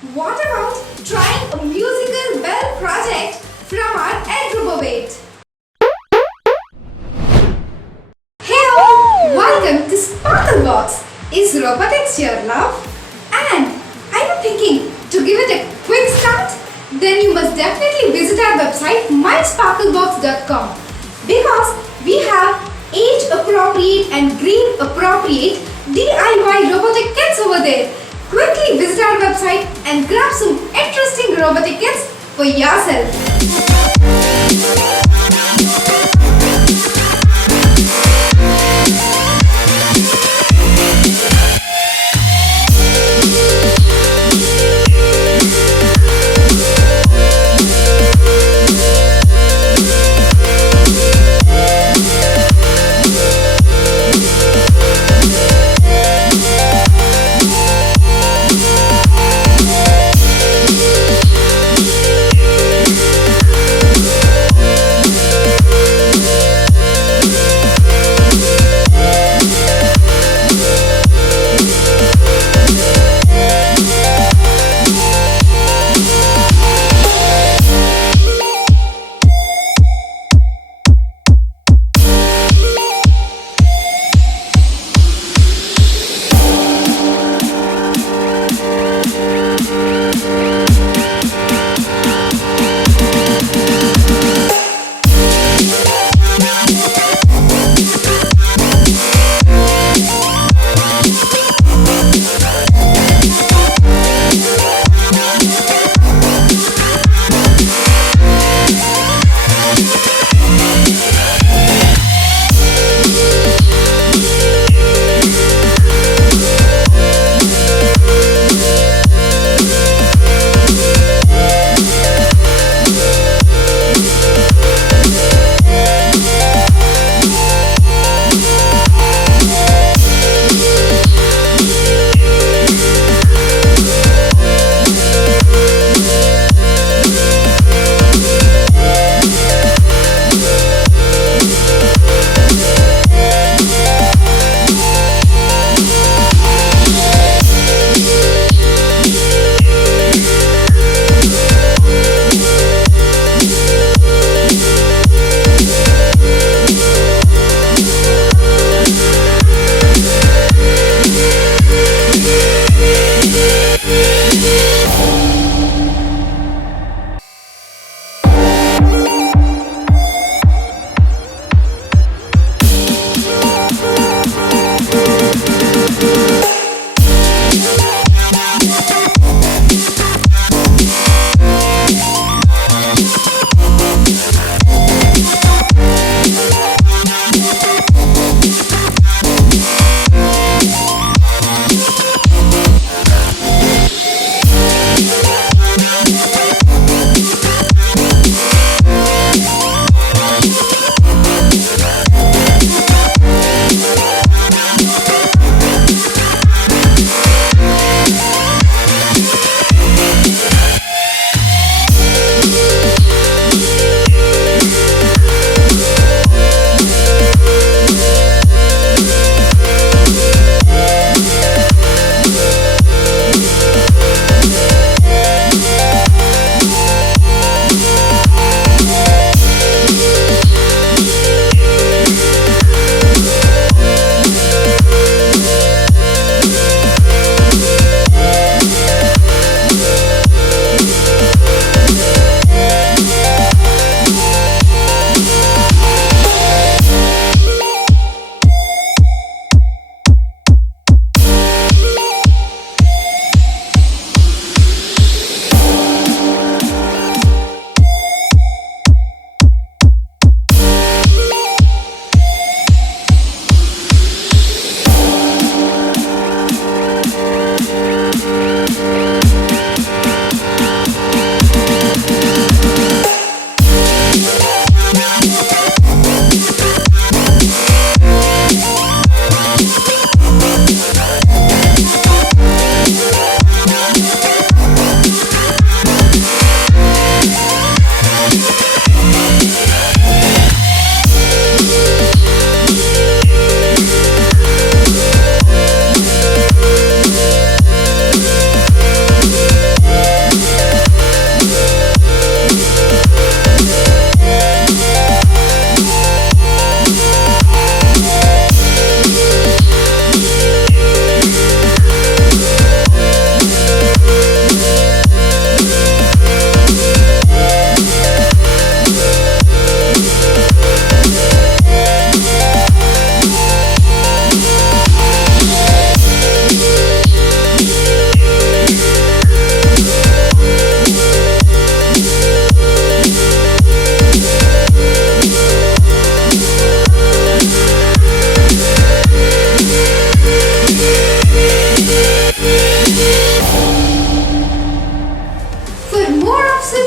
What about trying a musical bell project from our egg robot? Hey all, welcome to Sparklebox. Is robotics your love? And are you thinking to give it a quick start? Then you must definitely visit our website mysparklebox.com because we have age appropriate and grade appropriate DIY robotic kits over there. Quickly visit our website and grab some interesting robotic kits for yourself.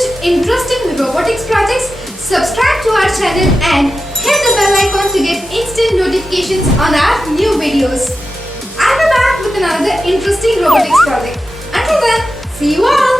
such interesting robotics projects, subscribe to our channel and hit the bell icon to get instant notifications on our new videos. I'll be back with another interesting robotics project. Until then, see you all.